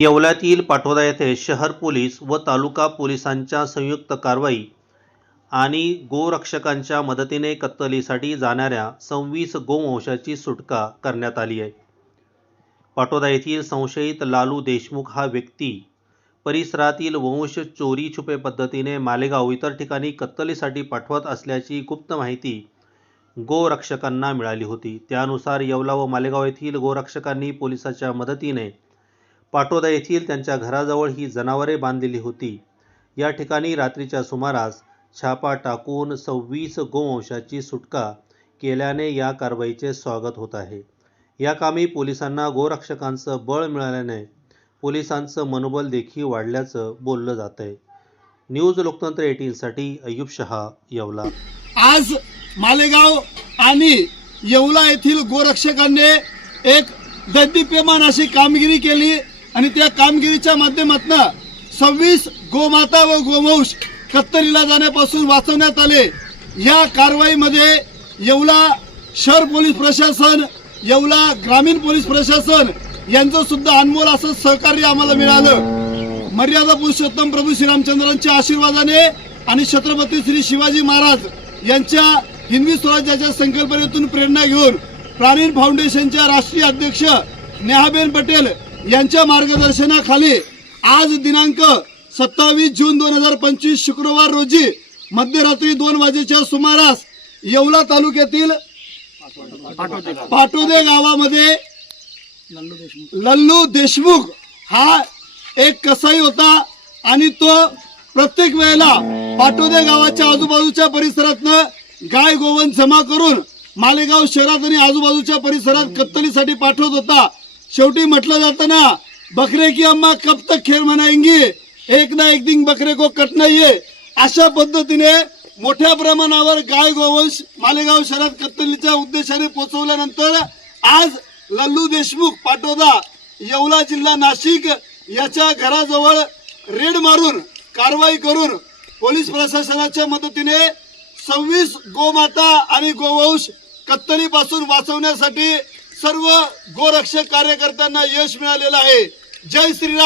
येवल्यातील पाटोदा येथे शहर पोलीस व तालुका पोलिसांच्या संयुक्त कारवाई आणि गोरक्षकांच्या मदतीने कत्तलीसाठी जाणाऱ्या सव्वीस गोवंशाची सुटका करण्यात आली आहे पाटोदा येथील संशयित लालू देशमुख हा व्यक्ती परिसरातील वंश चोरी छुपे पद्धतीने मालेगाव इतर ठिकाणी कत्तलीसाठी पाठवत असल्याची गुप्त माहिती गोरक्षकांना मिळाली होती त्यानुसार येवला व मालेगाव येथील गोरक्षकांनी पोलिसाच्या मदतीने पाटोदा येथील त्यांच्या घराजवळ ही जनावरे बांधलेली होती या ठिकाणी रात्रीच्या सुमारास छापा टाकून सव्वीस गोवंशाची सुटका केल्याने या कारवाईचे स्वागत होत आहे या कामी पोलिसांना गोरक्षकांचं बळ मिळाल्याने पोलिसांचं मनोबल देखील वाढल्याचं बोललं जात आहे न्यूज लोकतंत्र एटीनसाठी अयुब शहा येवला आज मालेगाव आणि येवला येथील गोरक्षकांनी एक दैदिप्यमान अशी कामगिरी केली आणि त्या कामगिरीच्या माध्यमातून सव्वीस गोमाता व गोवंश कत्तरीला जाण्यापासून वाचवण्यात आले या कारवाईमध्ये येवला शहर पोलीस प्रशासन येवला ग्रामीण पोलीस प्रशासन यांचं सुद्धा अनमोल असं सहकार्य आम्हाला मिळालं मर्यादा पुरुषोत्तम प्रभू श्रीरामचंद्रांच्या आशीर्वादाने आणि छत्रपती श्री शिवाजी महाराज यांच्या हिंदवी स्वराज्याच्या संकल्पनेतून प्रेरणा घेऊन प्राणीन फाउंडेशनच्या राष्ट्रीय अध्यक्ष नेहाबेन पटेल यांच्या मार्गदर्शनाखाली आज दिनांक सत्तावीस जून दोन हजार पंचवीस शुक्रवार रोजी मध्यरात्री दोन वाजेच्या सुमारास येवला तालुक्यातील पाटोदे गावामध्ये लल्लू देशमुख हा एक कसाई होता आणि तो प्रत्येक वेळेला पाटोदे गावाच्या आजूबाजूच्या परिसरातनं गाय गोवन जमा करून मालेगाव शहरात आणि आजूबाजूच्या परिसरात कत्तलीसाठी पाठवत होता शेवटी म्हटलं जातं ना बकरे की अम्मा कब तक खेळ म्हणायंगी एक ना एक दिन बकरे को कट नाही अशा पद्धतीने मोठ्या प्रमाणावर गाय गोवंश मालेगाव शहरात कत्तलीच्या उद्देशाने पोहोचवल्यानंतर आज लल्लू देशमुख पाटोदा येवला जिल्हा नाशिक याच्या घराजवळ रेड मारून कारवाई करून पोलीस प्रशासनाच्या मदतीने सव्वीस गोमाता आणि गोवंश कत्तलीपासून वाचवण्यासाठी सर्व गोरक्षक कार्यकर्त्यांना यश मिळालेलं आहे जय श्रीराम